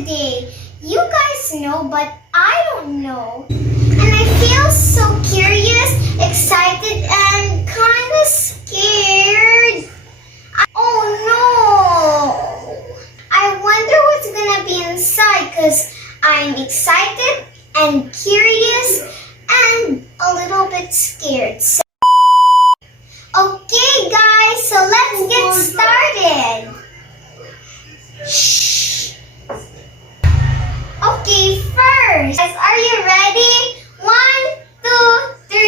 today? You guys know, but I don't know. And I feel so curious, excited, and kind of scared. Oh no! I wonder what's gonna be inside because I'm excited and curious and a little bit scared. So, okay guys, so let's get started. Shh. Okay, first, guys, are you ready? 1, 2, 3.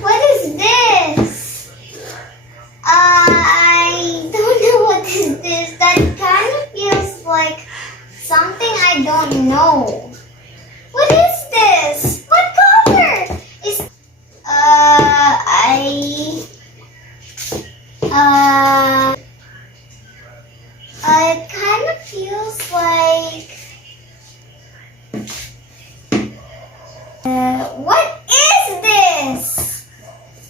What is this? I don't know what is this. That kind of feels like something I don't know. What is this? What color is? It kind of feels like. What is this?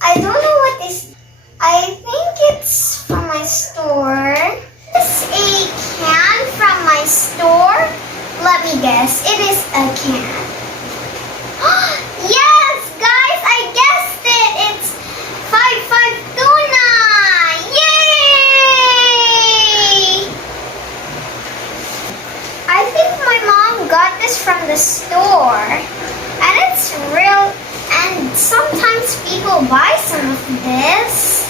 I don't know what this. I think it's from my store. It's a can from my store. Let me guess. It is a can. Yes, guys, I guessed it. It's 5 tuna. Yay! I think my mom got this from the store. And it's real. And sometimes people buy some of this.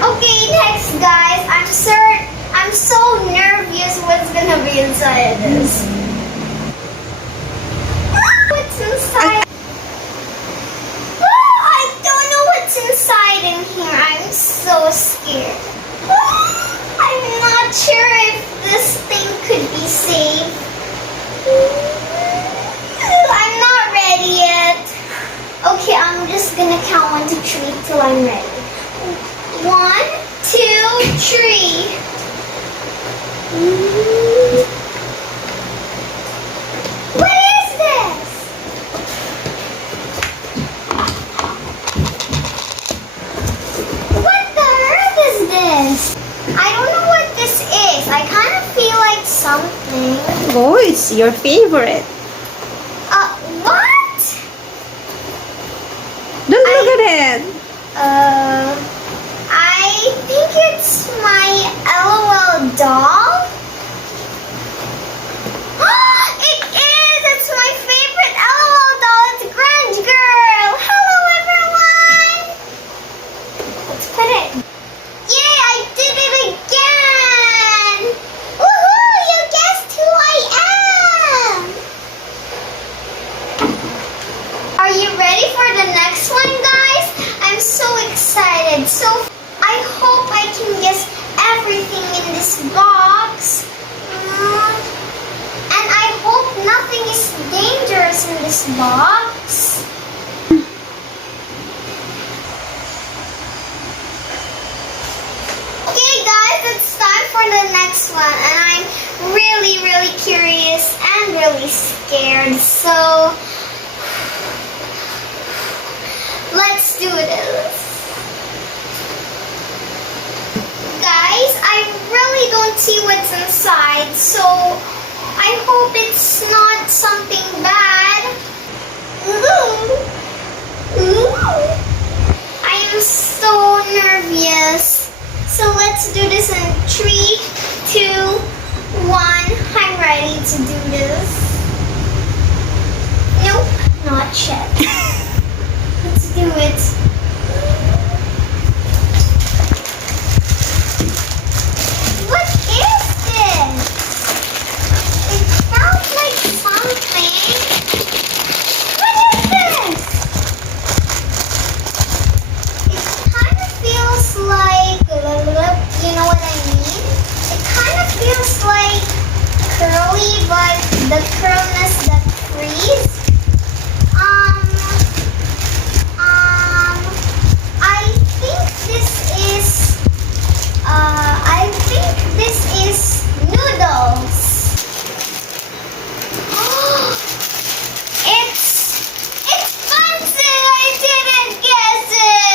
Okay, next, guys. I'm so nervous what's gonna be inside of this. What's inside? I don't know what's inside in here. I'm so scared. I'm not sure if this thing could be safe. I'm not ready yet. Okay, I'm just gonna count 1 to 3 till I'm ready. 1, 2, 3. What is this? What the earth is this? I don't know what this is. I kind of feel like something. Oh, it's your favorite. What? Don't look at it. I think it's my LOL doll. It is! It's my favorite LOL doll. It's Grunge Girl. Hello, everyone. Let's put it. Yay! I did it again. Woohoo! You guessed who I am. Are you ready for the next one, guys? I'm so excited. So I hope I can guess everything in this box. And I hope nothing is dangerous in this box. Okay guys, it's time for the next one. And I'm really, really curious and really scared. So let's do this. Guys, I really don't see what's inside, so I hope it's not something bad. I am so nervous. So let's do this in 3, 2, 1. I'm ready to do this. Nope, not yet. Let's do it. What is this? It sounds like something. What is this? It kind of feels like, you know what I mean? It kind of feels like curly, but the curlness that freeze. I think this is noodles. It's expensive. I didn't guess it.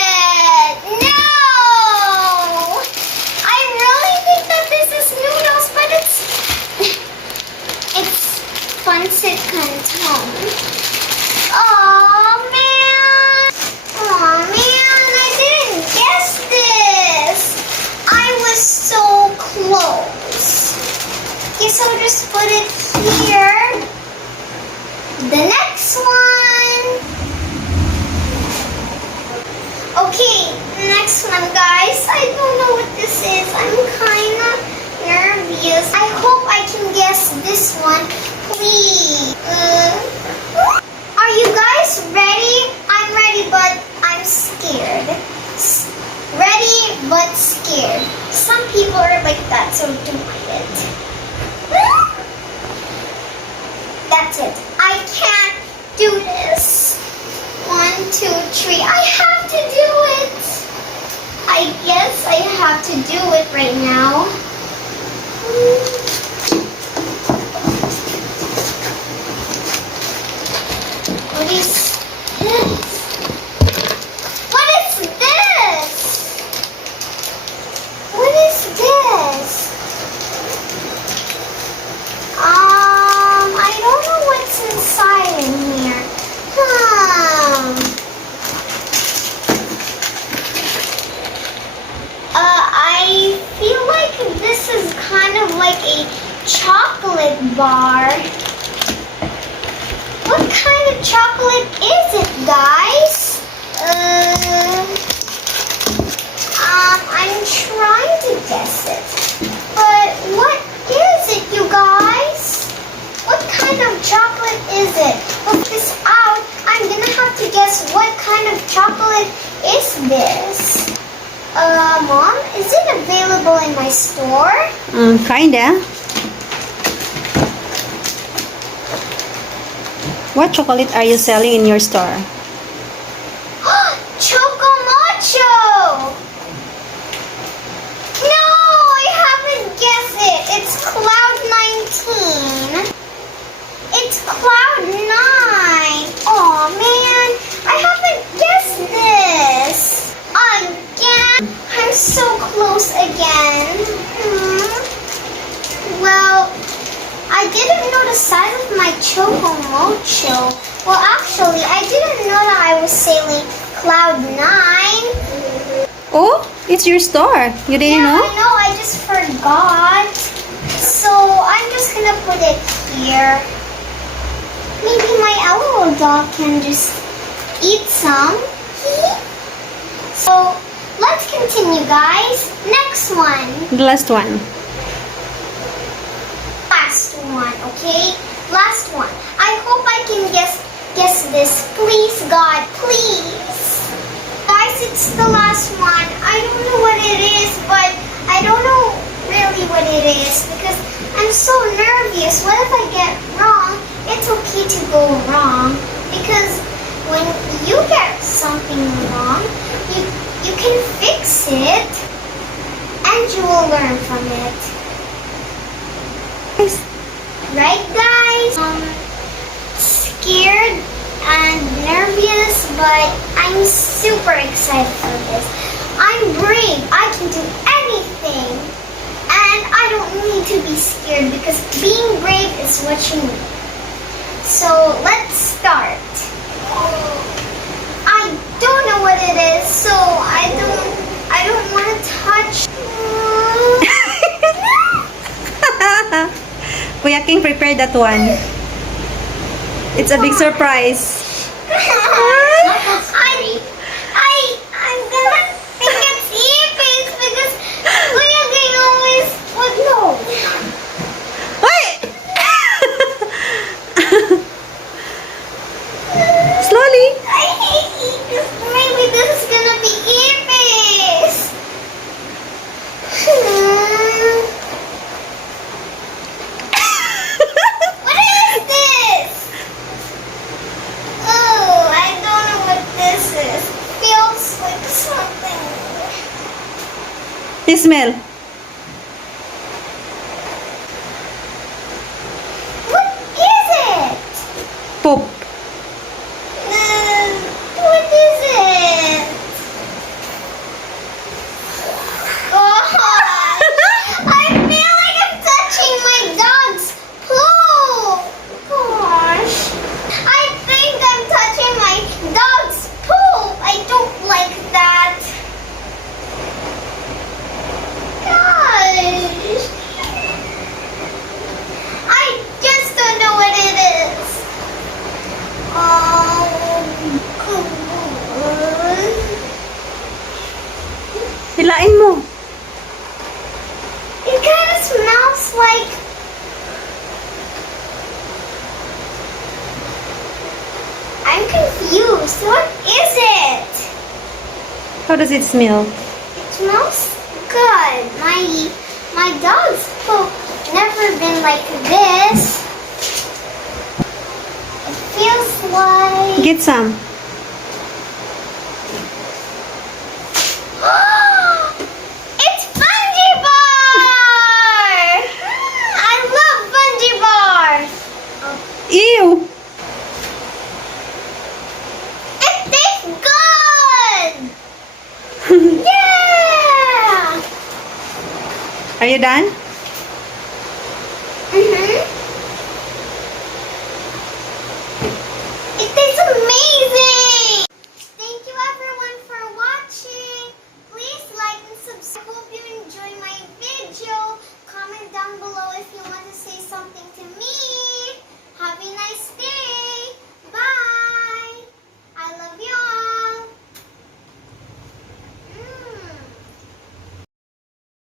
but scared. Some people are like that, so don't mind it. That's it. I can't do this. 1, 2, 3. I have to do it. I guess I have to do it right now. What is this? What is this? What is this? I don't know what's inside in here. I feel like this is kind of like a chocolate bar. What kind of chocolate is it, guys? I'm trying to guess it. But what is it, you guys? What kind of chocolate is it? Look this out. I'm gonna have to guess what kind of chocolate is this. Mom, is it available in my store? Kinda. What chocolate are you selling in your store? Choco Mocho! No, I haven't guessed it. It's Cloud 19. It's Cloud 9. Oh man, I haven't guessed this. Again? I'm so close again. Well, I didn't know the size of my Choco Mocho. Well, actually, I didn't know that I was selling Cloud 9. Oh, it's your store. You didn't know? I know, I just forgot. So, I'm just gonna put it here. Maybe my little dog can just eat some. So, let's continue, guys. Next one. The last one. Last one, okay? Last one. I hope I can guess this. Please, God, please. Guys, it's the last one. I don't know what it is, but I don't know really what it is because I'm so nervous. What if I get wrong? It's okay to go wrong because when you get something wrong, you can fix it and you will learn from it. Right, guys? Scared and nervous, but I'm super excited for this. I'm brave. I can do anything. And I don't need to be scared because being brave is what you need. So, let's start. I don't know what it is, so I don't want to touch. Kuya King prepared that one. It's a big surprise. I'm gonna think it's earpiece because Kuya King always would know. Wait! Slowly. I hate earpiece. Maybe this is gonna be earpiece. What is this? Oh, I don't know what this is. Feels like something. You smell. What is it? Poop. What is it? Oh, I feel like I'm touching my dog's poo. Gosh, I think I'm touching my dog's poo. I don't like that. Gosh, I just don't know what it is. Hilain mo. It kind of smells like. I'm confused. What is it? How does it smell? It smells good. My dog's poop never been like this. It feels like Get some. it's Fungi Bar! I love Fungi Bars. Ew! It tastes good. Yeah. Are you done?